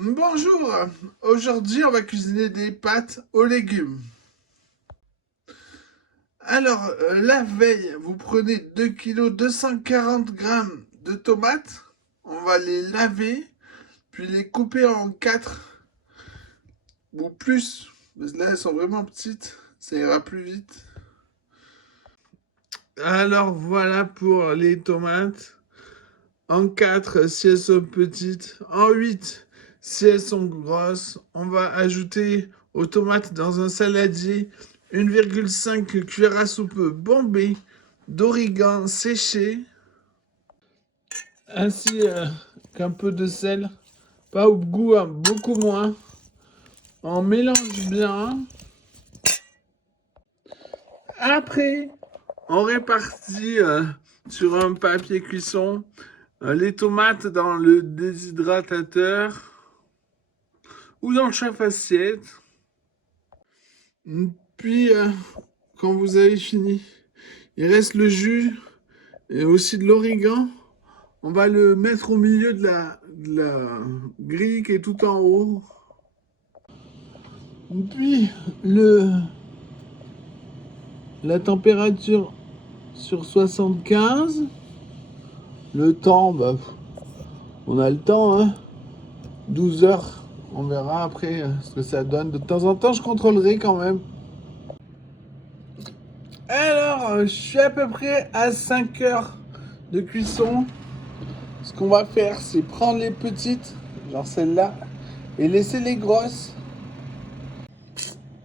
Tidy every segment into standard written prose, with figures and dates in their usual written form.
Bonjour, aujourd'hui on va cuisiner des pâtes aux légumes. Alors, la veille, vous prenez 2 kg 240 grammes de tomates, on va les laver, puis les couper en 4 ou plus, parce que là elles sont vraiment petites, ça ira plus vite. Alors voilà pour les tomates, en 4 si elles sont petites, en 8 si elles sont grosses. On va ajouter aux tomates dans un saladier 1,5 cuillère à soupe bombée d'origan séché, ainsi qu'un peu de sel, pas au goût, hein, beaucoup moins. On mélange bien. Après, on répartit sur un papier cuisson les tomates dans le déshydratateur ou dans le chauffe-assiette. Puis, quand vous avez fini, il reste le jus et aussi de l'origan. On va le mettre au milieu de la grille qui est tout en haut. Puis, la température sur 75. Le temps, on a le temps, hein. 12 heures. On verra après ce que ça donne. De temps en temps, je contrôlerai quand même. Alors, je suis à peu près à 5 heures de cuisson. Ce qu'on va faire, c'est prendre les petites, genre celle-là, et laisser les grosses.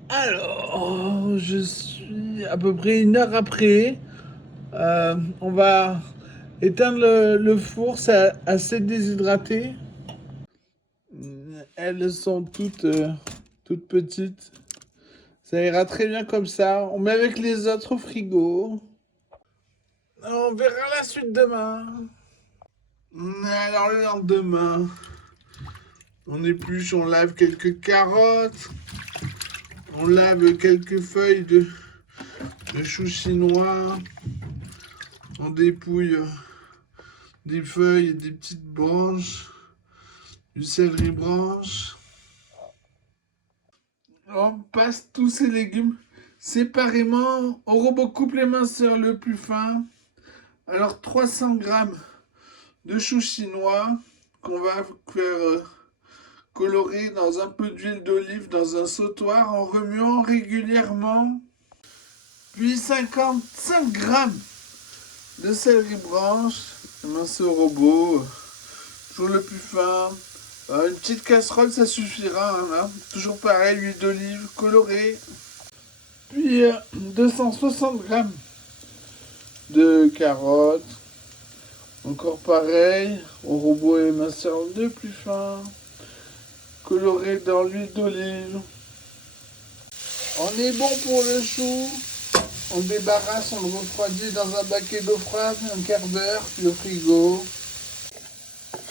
Alors, je suis à peu près 1 heure après. On va éteindre le four, c'est assez déshydraté. Elles sont toutes petites. Ça ira très bien comme ça. On met avec les autres au frigo. On verra la suite demain. Alors le lendemain, on épluche, on lave quelques carottes. On lave quelques feuilles de choux chinois. On dépouille des feuilles et des petites branches. Du céleri branche. On passe tous ces légumes séparément. On rebecoupe les minceurs le plus fin. Alors 300 grammes de choux chinois qu'on va faire colorer dans un peu d'huile d'olive dans un sautoir en remuant régulièrement. Puis 55 grammes de céleri branche, minceur robot, toujours le plus fin. Une petite casserole, ça suffira. Hein. Toujours pareil, huile d'olive colorée. Puis 260 grammes de carottes. Encore pareil, au robot et minceur le plus fin. Coloré dans l'huile d'olive. On est bon pour le chou. On le débarrasse, on le refroidit dans un baquet d'eau froide, un quart d'heure, puis au frigo.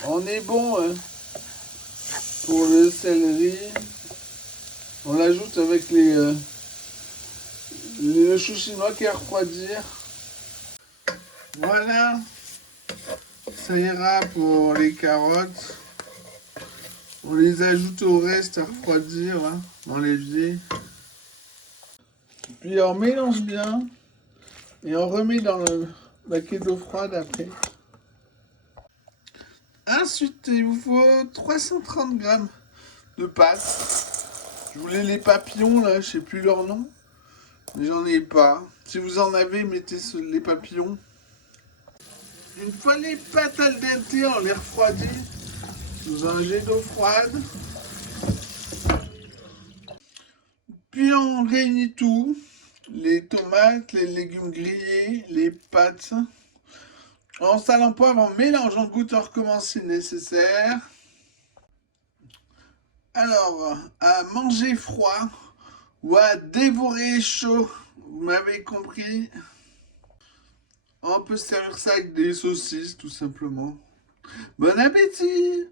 On est bon hein, pour le céleri. On l'ajoute avec le chou chinois qui est à refroidir. Voilà, ça ira pour les carottes. On les ajoute au reste à refroidir hein, dans l'évier. Puis on mélange bien et on remet dans le baquet d'eau froide après. Ensuite, il vous faut 330 grammes de pâtes. Je voulais les papillons là, je sais plus leur nom, mais j'en ai pas. Si vous en avez, mettez les papillons. Une fois les pâtes al dente, on les refroidit sous un jet d'eau froide. Puis on réunit tout, les tomates, les légumes grillés, les pâtes. En sale en poivre, on mélange en goûteur comment c'est nécessaire. Alors, à manger froid ou à dévorer chaud, vous m'avez compris. On peut servir ça avec des saucisses, tout simplement. Bon appétit!